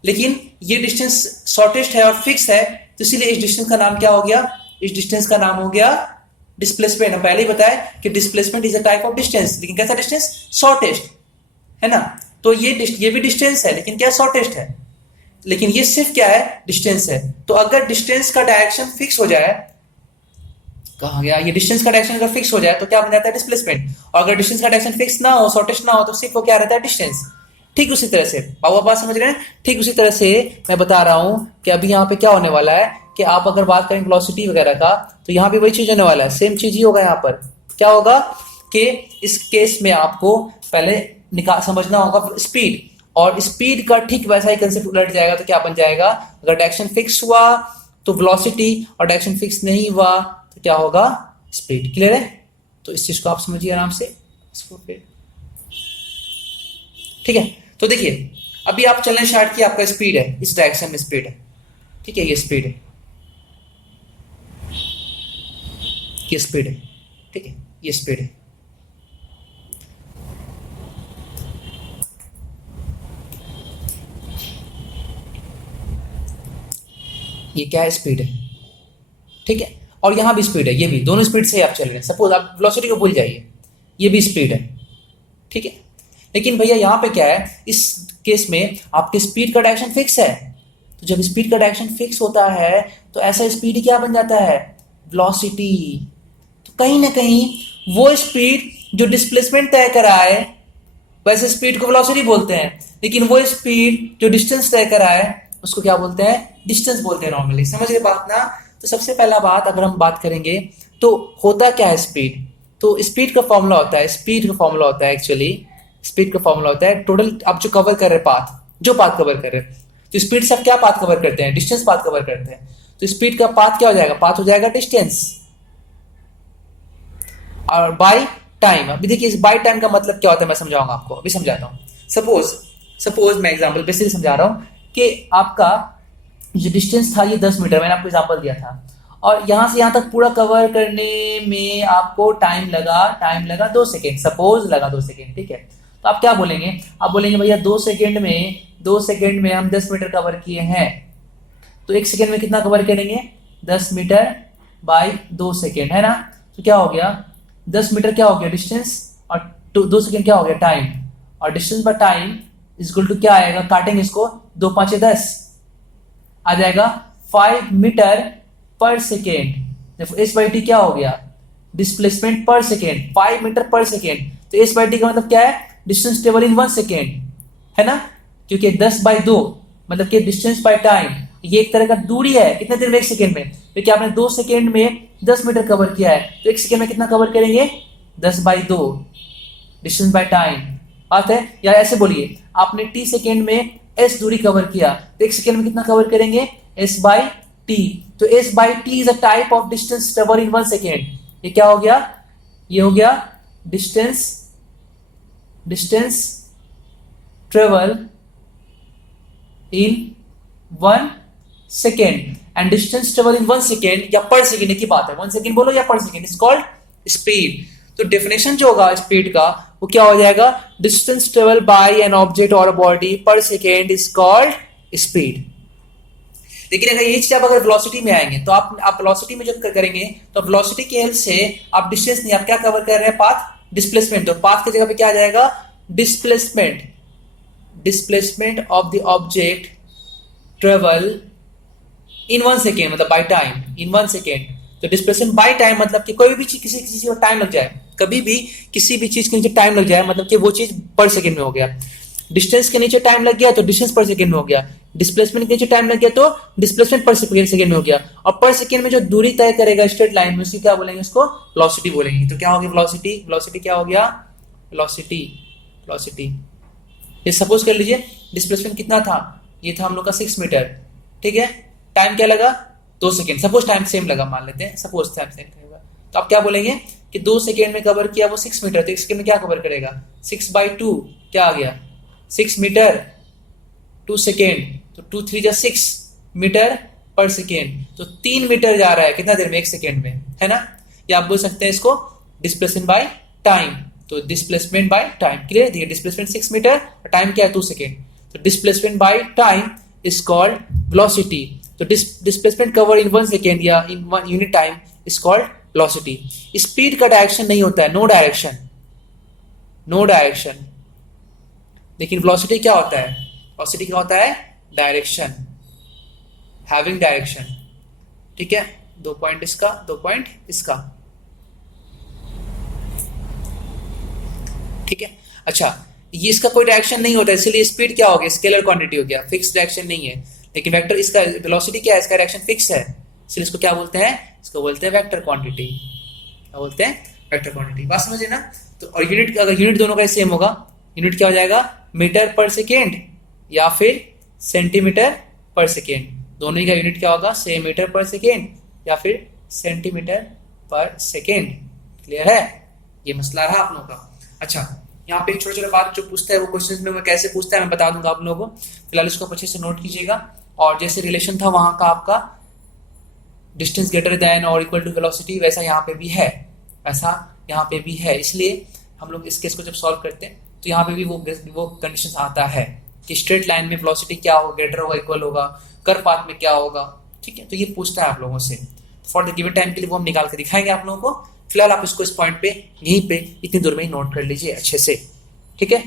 लेकिन ये डिस्टेंस शॉर्टेस्ट है और फिक्स है, तो इसीलिए इस डिस्टेंस का नाम क्या हो गया, इस डिस्टेंस का नाम हो गया डिस्प्लेसमेंट। हम पहले ही बताया कि displacement is a type of distance, लेकिन कैसा डिस्टेंस, शॉर्टेस्ट, है ना। तो ये भी डिस्टेंस है, लेकिन क्या शॉर्टेस्ट है, लेकिन ये सिर्फ क्या है, डिस्टेंस है। तो अगर डिस्टेंस का डायरेक्शन फिक्स हो जाए, कहा गया ये डिस्टेंस का डायरेक्शन अगर फिक्स हो जाए तो क्या बन जाता है, डिस्प्लेसमेंट। और अगर डिस्टेंस का डायरेक्शन फिक्स ना हो, शॉर्टेस्ट ना हो, तो सिर्फ वो क्या रहता है, डिस्टेंस। ठीक उसी तरह से बाबू बात समझ रहे हैं, ठीक उसी तरह से मैं बता रहा हूं कि अभी यहाँ पे क्या होने वाला है कि आप अगर बात करें वेलोसिटी वगैरह का, तो यहाँ भी वही चीज होने वाला है, सेम चीज ही होगा। यहाँ पर क्या होगा कि इस केस में आपको पहले समझना होगा स्पीड, और स्पीड का ठीक वैसा ही कंसेप्ट उलट जाएगा तो क्या बन जाएगा, अगर डायरेक्शन फिक्स हुआ तो वेलोसिटी, और डायरेक्शन फिक्स नहीं हुआ तो क्या होगा, स्पीड। क्लियर है, तो इस चीज को आप समझिए आराम से इसको फिर। ठीक है, तो देखिए अभी आप चलने स्टार्ट किया, आपका स्पीड है, इस डायरेक्शन में स्पीड है। ठीक है, ये स्पीड है, ये स्पीड है। ठीक है, ये स्पीड है। ये क्या है, स्पीड है। ठीक है, और यहां भी स्पीड है, ये भी, दोनों स्पीड से आप चल रहे हैं। सपोज आप वेलोसिटी को भूल जाइए, ये भी स्पीड है। ठीक है, लेकिन भैया यहां पे क्या है, इस केस में आपके स्पीड का डायरेक्शन फिक्स है। तो जब स्पीड का डायरेक्शन फिक्स होता है तो ऐसा स्पीड क्या बन जाता है, वेलोसिटी। तो कहीं ना कहीं वो स्पीड जो डिस्प्लेसमेंट तय कराए, वैसे स्पीड को वेलोसिटी बोलते हैं, लेकिन वो स्पीड जो डिस्टेंस तय करा है उसको क्या बोलते हैं, डिस्टेंस बोलते हैं नॉर्मली। समझ गए बात ना। तो सबसे पहला बात अगर हम बात करेंगे तो होता क्या है स्पीड। तो स्पीड का फॉर्मूला होता है, स्पीड का फॉर्मूला होता है एक्चुअली, स्पीड का फॉर्मूला होता है टोटल आप जो कवर कर रहे हैं पाथ, जो पाथ कवर कर रहे हैं। तो स्पीड से आप क्या पाथ कवर करते हैं, डिस्टेंस पाथ कवर करते हैं। तो स्पीड का पाथ क्या हो जाएगा, पाथ हो जाएगा डिस्टेंस, और बाई टाइम। अभी देखिए इस बाई टाइम का मतलब क्या होता है मैं समझाऊंगा आपको, अभी समझाता हूँ। सपोज सपोज मैं एग्जांपल बेसिकली समझा रहा हूँ कि आपका जो डिस्टेंस था ये 10 मीटर, मैंने आपको एग्जांपल दिया था, और यहाँ से यहाँ तक पूरा कवर करने में आपको टाइम लगा 2 सेकेंड, सपोज लगा 2 सेकेंड, ठीक है। तो आप क्या बोलेंगे, आप बोलेंगे भैया 2 सेकेंड में हम 10 मीटर कवर किए हैं। तो 1 सेकेंड में कितना कवर करेंगे, 10 मीटर बाई 2 सेकेंड, है ना। तो क्या हो गया, 10 मीटर क्या हो गया डिस्टेंस, और 2 सेकेंड क्या हो गया टाइम, और distance by time is equal to क्या आएगा, काटेंगे इसको, 2×5 = 10, आ जाएगा 5 मीटर पर सेकेंड। देखो एस बाई टी क्या हो गया, डिस्प्लेसमेंट पर सेकेंड, 5 मीटर पर सेकेंड। तो एस बाई टी का मतलब क्या है, डिस्टेंस ट्रेवल इन 1 सेकेंड, है ना। क्योंकि 10/2 मतलब कि डिस्टेंस बाय टाइम, ये एक तरह का दूरी है, कितने देर में, 1 सेकेंड में। क्योंकि आपने 2 सेकेंड में 10 मीटर कवर किया है, तो 1 सेकेंड में कितना कवर करेंगे, 10/2 डिस्टेंस बाय टाइम। बात है, या ऐसे बोलिए आपने टी सेकेंड में एस दूरी कवर किया, तो 1 सेकेंड में कितना कवर करेंगे, एस बाई टी। तो S by T is a type of distance travel in 1 second. ये क्या हो गया, ये हो गया distance distance travel in 1 second. And distance travel in 1 second या पर सेकेंड की बात है, 1 सेकेंड बोलो या पर सेकेंड, इज कॉल्ड स्पीड। तो डेफिनेशन जो होगा स्पीड का वो क्या हो जाएगा, distance travel by an object और बॉडी पर सेकेंड इज कॉल्ड स्पीड। लेकिन अगर ये चीज आप अगर वेलोसिटी में आएंगे तो आप वेलोसिटी में जब करेंगे तो वेलोसिटी की हेल्प से आप डिस्टेंस नहीं, आप क्या कवर कर रहे हैं, पाथ डिस्प्लेसमेंट। तो पाथ की जगह पे क्या आ जाएगा, displacement displacement of the object travel in 1 second, मतलब बाय टाइम इन 1 सेकेंड। तो डिस्प्लेसमेंट बाय टाइम मतलब कि कोई भी चीज, किसी चीज को टाइम लग जाए, कभी भी किसी भी चीज के नीचे टाइम लग जाए मतलब कि वो चीज पर सेकेंड में हो गया। डिस्टेंस के नीचे टाइम लग गया तो डिस्टेंस पर सेकेंड में हो गया, डिस्प्लेसमेंट के नीचे टाइम लग गया तो डिस्प्लेसमेंट पर सेकेंड में हो गया। और पर सेकेंड में जो दूरी तय करेगा स्ट्रेट लाइन में, उसी क्या बोलेंगे, उसको वेलोसिटी बोलेंगे। तो क्या हो गया वेलोसिटी, वेलोसिटी क्या हो गया, वेलोसिटी वेलोसिटी। ये सपोज कर लीजिए डिस्प्लेसमेंट कितना था, ये था हम लोग का 6 मीटर, ठीक है। टाइम क्या लगा, 2 सेकेंड, सपोज टाइम सेम लगा, मान लेते हैं सपोज टाइम सेम लगा। तो आप क्या बोलेंगे कि 2 सेकेंड में कवर किया वो 6 मीटर, तो 1 सेकेंड में क्या कवर करेगा, 6/2 क्या आ गया, 6 मीटर 2 सेकेंड, तो 2×3 = 6 मीटर पर सेकेंड। तो 3 मीटर जा रहा है कितना देर में, 1 सेकेंड में, है ना। या आप बोल सकते हैं इसको डिस्प्लेसमेंट बाय टाइम। तो डिस्प्लेसमेंट बाय टाइम क्लियर, देखिए डिस्प्लेसमेंट 6 मीटर और टाइम क्या है 2 सेकेंड। तो displacement bye time is called velocity. तो डिस्प्लेसमेंट कवर इन 1 सेकेंड या इन 1 unit time is called velocity. Speed का डायरेक्शन नहीं होता है, नो डायरेक्शन, नो डायरेक्शन। लेकिन वेलोसिटी क्या होता है, वेलोसिटी क्या होता है, डायरेक्शन, हैविंग डायरेक्शन, ठीक है। 2 पॉइंट इसका, 2 पॉइंट इसका, ठीक है। अच्छा, ये इसका कोई डायरेक्शन नहीं होता, इसलिए स्पीड क्या हो गया, स्केलर क्वांटिटी हो गया, फिक्स डायरेक्शन नहीं है। लेकिन वेक्टर, इसका वेलोसिटी क्या है, इसका डायरेक्शन फिक्स है, इसलिए इसको क्या बोलते हैं, इसको बोलते हैं वेक्टर क्वांटिटी। क्या बोलते हैं, वेक्टर क्वांटिटी। बात समझे ना। तो और यूनिट, अगर यूनिट दोनों का सेम होगा, यूनिट क्या हो जाएगा, मीटर पर सेकेंड या फिर सेंटीमीटर पर सेकेंड। दोनों का यूनिट क्या होगा, सेम मीटर पर सेकेंड या फिर सेंटीमीटर पर सेकेंड। क्लियर है, ये मसला रहा आप लोगों का। अच्छा, यहाँ पे एक छोटा छोटा बात जो पूछता है वो क्वेश्चन में कैसे पूछता है मैं बता दूंगा आप लोगों को, फिलहाल इसको अच्छे से नोट कीजिएगा। और जैसे रिलेशन था वहां का आपका डिस्टेंस ग्रेटर देन और इक्वल टू वेलोसिटी, वैसा यहाँ पे भी है, वैसा यहाँ पे भी है। इसलिए हम लोग इस केस को जब सॉल्व करते हैं तो यहाँ पे भी वो कंडीशन आता है कि स्ट्रेट लाइन में वेलोसिटी क्या होगा, ग्रेटर होगा, इक्वल होगा, कर्व पाथ में क्या होगा, ठीक है। तो ये पूछता है आप लोगों से, फॉर द गिवन टाइम के लिए वो हम निकाल के दिखाएंगे आप लोगों को। फिलहाल आप इसको इस पॉइंट पे यहीं पे इतनी दूर में ही नोट कर लीजिए अच्छे से, ठीक है।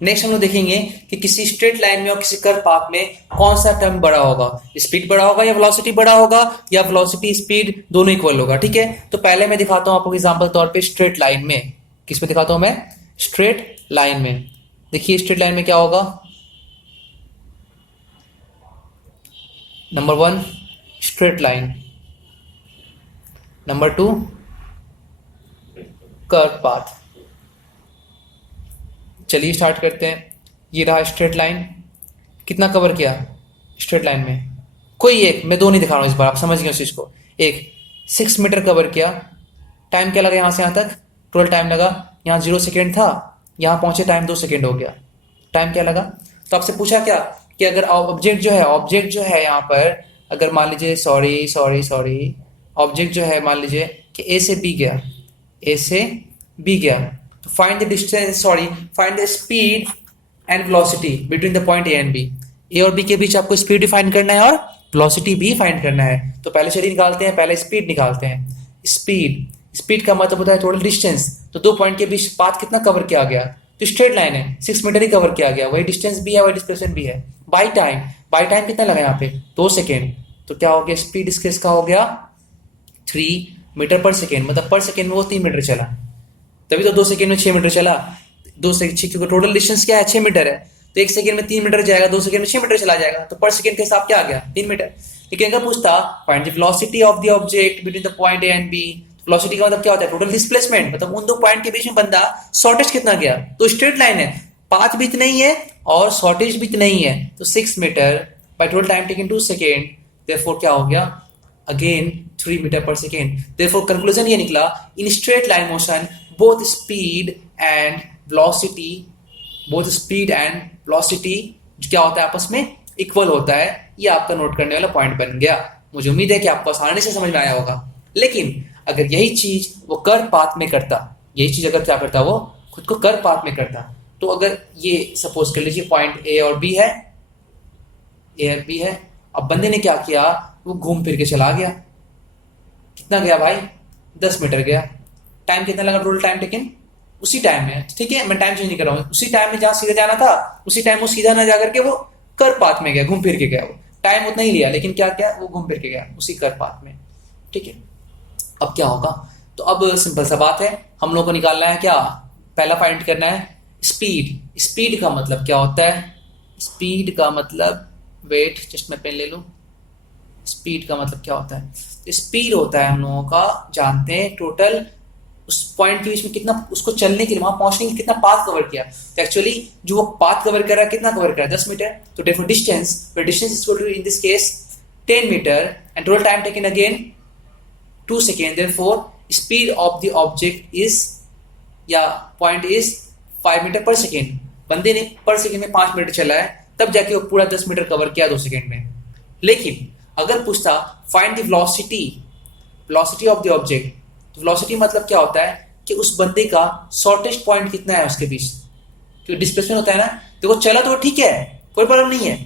नेक्स्ट हम लोग देखेंगे कि किसी स्ट्रेट लाइन में और किसी कर्व पाथ में कौन सा टर्म बड़ा होगा, स्पीड बड़ा होगा या वेलोसिटी बड़ा होगा, या वेलोसिटी स्पीड दोनों इक्वल होगा। ठीक है, तो पहले मैं दिखाता हूं आपको एग्जांपल तौर पे स्ट्रेट लाइन में। किस में दिखाता हूं मैं? स्ट्रेट लाइन में। देखिए स्ट्रेट लाइन में क्या होगा। Number 1 straight line, number 2 curve path. चलिए स्टार्ट करते हैं। ये रहा स्ट्रेट लाइन, कितना कवर किया स्ट्रेट लाइन में? कोई एक, मैं दो नहीं दिखा रहा हूं इस बार, आप समझ गए उस चीज को। एक 6 मीटर कवर किया, टाइम क्या लगा यहां से यहां तक? टोटल टाइम लगा, यहाँ 0 सेकेंड था, यहाँ पहुंचे टाइम 2 सेकेंड हो गया। टाइम क्या लगा? तो आपसे पूछा क्या कि अगर ऑब्जेक्ट जो है यहाँ पर, अगर मान लीजिए सॉरी ऑब्जेक्ट जो है मान लीजिए कि ए से बी गया, तो find the distance, find the speed and velocity between the point A and B. A और बी के बीच आपको स्पीड डिफाइन करना है और वेलोसिटी भी फाइंड करना है। तो पहले चलिए निकालते हैं, पहले स्पीड निकालते हैं। स्पीड का मतलब होता है टोटल डिस्टेंस। तो दो पॉइंट के बीच पाथ कितना कवर किया गया? तो स्ट्रेट लाइन है, 6 मीटर ही कवर किया गया, वही डिस्टेंस भी है, वही डिस्प्लेसमेंट भी है। बाई टाइम कितना लगा यहाँ पे? 2 सेकेंड। तो क्या हो गया? स्पीड इसका हो गया 3 मीटर पर सेकेंड, मतलब पर सेकेंड में वो 3 मीटर चला, तभी तो 2 सेकेंड में 6 मीटर चला। 2 सेकेंड, क्योंकि टोटल डिस्टेंस क्या है? 6 मीटर है, तो 1 सेकेंड में 3 मीटर जाएगा, 2 सेकेंड में 6 मीटर चला जाएगा, तो पर सेकेंड के हिसाब क्या आ गया? 3 मीटर। लेकिन अगर पूछता find the velocity of the object between the point A and B, velocity का मतलब क्या होता है? टोटल डिस्प्लेसमेंट, मतलब उन दो पॉइंट के बीच में बंदा शॉर्टेज कितना गया। तो स्ट्रेट लाइन है, पाथ भी इतना ही है और शॉर्टेज भी इतना ही है, तो 6 metre by total time taken 2 second, therefore क्या हो गया? Again 3 metre per second. Therefore conclusion ये निकला, in straight line motion both speed and velocity क्या होता है? आपस में इक्वल होता है। ये आपका नोट करने वाला पॉइंट बन गया। मुझे उम्मीद है कि आपको आसानी से समझ में आया होगा। लेकिन अगर यही चीज वो कर्व पाथ में करता, यही चीज अगर क्या करता, वो खुद को कर्व पाथ में करता, तो अगर ये सपोज कर लीजिए पॉइंट ए और बी है, अब बंदे ने क्या किया? वो घूम फिर के चला गया। कितना गया भाई? 10 मीटर गया। टाइम कितना लगा? टोटल टाइम टेकन उसी टाइम में, ठीक है, मैं टाइम चेंज नहीं कर रहा हूँ, उसी टाइम में जहां सीधा जाना था उसी टाइम वो सीधा ना जाकर के वो कर्व पाथ में गया, घूम फिर के गया। वो टाइम उतना ही लिया, लेकिन क्या क्या वो घूम फिर के गया उसी कर्व पाथ में। ठीक है, अब क्या होगा? तो अब सिंपल सा बात है, हम लोग को निकालना है क्या? पहला फाइंड करना है स्पीड का मतलब क्या होता है? स्पीड का मतलब, वेट जस्ट मैं पेन ले लूं। स्पीड का मतलब क्या होता है? स्पीड होता है हम लोगों का, जानते हैं, टोटल उस पॉइंट के बीच में कितना, उसको चलने के लिए, वहां पहुंचने के लिए कितना पाथ कवर किया। तो एक्चुअली जो वो पाथ कवर कर रहा है, कितना कवर कर रहा है? 10 मीटर। तो डेफो distance is equal to in this case 10 metre and total time taken again 2 second. Therefore speed of the object is, या point is 5 metre per second. बंदे ने पर सेकेंड में 5 मीटर चला है, तब जाके वो पूरा 10 मीटर कवर किया 2 सेकेंड में। लेकिन अगर पूछता find the velocity of the object, तो वेलोसिटी मतलब क्या होता है कि उस बंदे का शॉर्टेस्ट पॉइंट कितना है उसके बीच, क्योंकि डिस्प्लेसमेंट होता है ना। देखो चला तो ठीक है, कोई प्रॉब्लम नहीं है,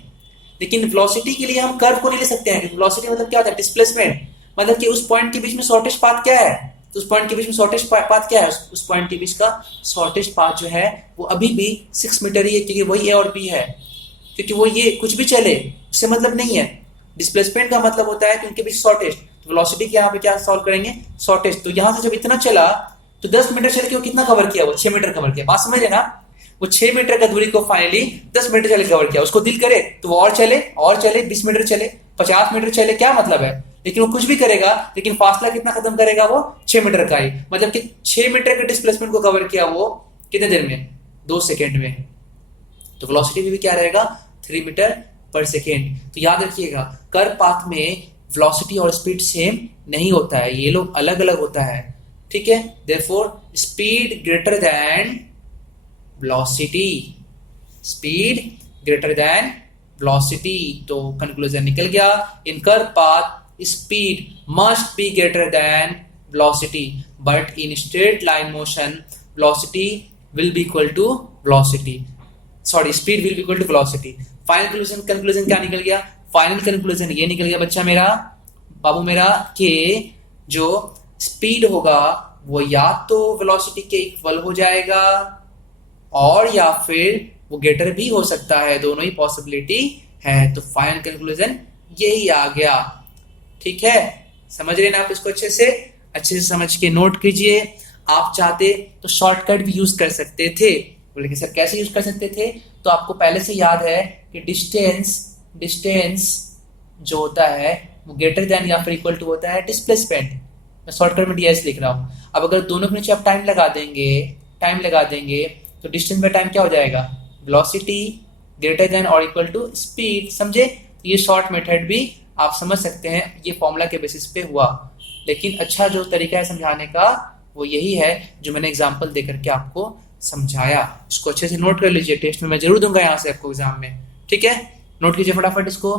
लेकिन वेलोसिटी के लिए हम कर्व को नहीं ले सकते हैं। वेलोसिटी मतलब क्या होता है? डिस्प्लेसमेंट, मतलब कि उस पॉइंट के बीच में शॉर्टेस्ट पाथ क्या है? तो उस पॉइंट के बीच में शॉर्टेस्ट पाथ क्या है? उस पॉइंट के बीच का शॉर्टेस्ट पाथ जो है वो अभी भी 6 मीटर ही है, क्योंकि वही ए और बी है। क्योंकि वो ये कुछ भी चले उससे मतलब नहीं है। डिस्प्लेसमेंट का मतलब होता है कि उनके बीच शॉर्टेस्ट। तो वेलोसिटी के यहाँ पे क्या सॉल्व करेंगे? शॉर्टेस्ट। तो यहाँ से जब इतना चला तो 10 मीटर चल के वो कितना कवर किया? वो 6 मीटर कवर किया। बात समझे ना? वो 6 मीटर का दूरी को फाइनली 10 मीटर चले कवर किया। उसको दिल करे तो वो और चले 20 मीटर चले, 50 मीटर चले, क्या मतलब है? लेकिन वो कुछ भी करेगा, लेकिन फासला कितना खत्म करेगा? वो 6 मीटर का ही, मतलब कि 6 मीटर के डिस्प्लेसमेंट को कवर किया वो कितने देर में? 2 सेकेंड में। तो वेलोसिटी भी क्या रहेगा? 3 मीटर पर सेकेंड। तो याद रखिएगा, कर्व पाथ में वेलोसिटी और स्पीड सेम नहीं होता है, ये लोग अलग अलग होता है। ठीक है, therefore speed greater than velocity, speed greater than velocity. तो कंक्लूजन निकल गया, in curve path speed must be greater than velocity, but in straight line motion velocity will be equal to velocity, sorry speed will be equal to velocity. Final conclusion क्या निकल गया? Final conclusion ये निकल गया बच्चा मेरा, बाबू मेरा, कि जो स्पीड होगा वो या तो वेलोसिटी के इक्वल हो जाएगा और या फिर वो ग्रेटर भी हो सकता है, दोनों ही पॉसिबिलिटी है। तो फाइनल कंक्लूजन यही आ गया। ठीक है, समझ रहे ना आप इसको अच्छे से समझ के नोट कीजिए। आप चाहते तो शॉर्टकट भी यूज कर सकते थे। बोले कि सर कैसे यूज कर सकते थे? तो आपको पहले से याद है कि डिस्टेंस डिस्टेंस जो होता है वो ग्रेटर देन या फिर इक्वल टू होता है डिस्प्लेसमेंट। मैं शॉर्टकट में डीएस लिख रहा हूँ। अब अगर दोनों के नीचे आप टाइम लगा देंगे तो डिस्टेंस बाय टाइम क्या हो जाएगा? वेलोसिटी ग्रेटर देन और इक्वल टू स्पीड। समझे? ये शॉर्ट मेथड भी आप समझ सकते हैं, ये फॉर्मूला के बेसिस पे हुआ। लेकिन अच्छा जो तरीका है समझाने का वो यही है जो मैंने एग्जाम्पल दे करके आपको समझाया। इसको अच्छे से नोट कर लीजिए, टेस्ट में मैं जरूर दूंगा यहाँ से आपको एग्जाम में। ठीक है, नोट कीजिए फटाफट इसको।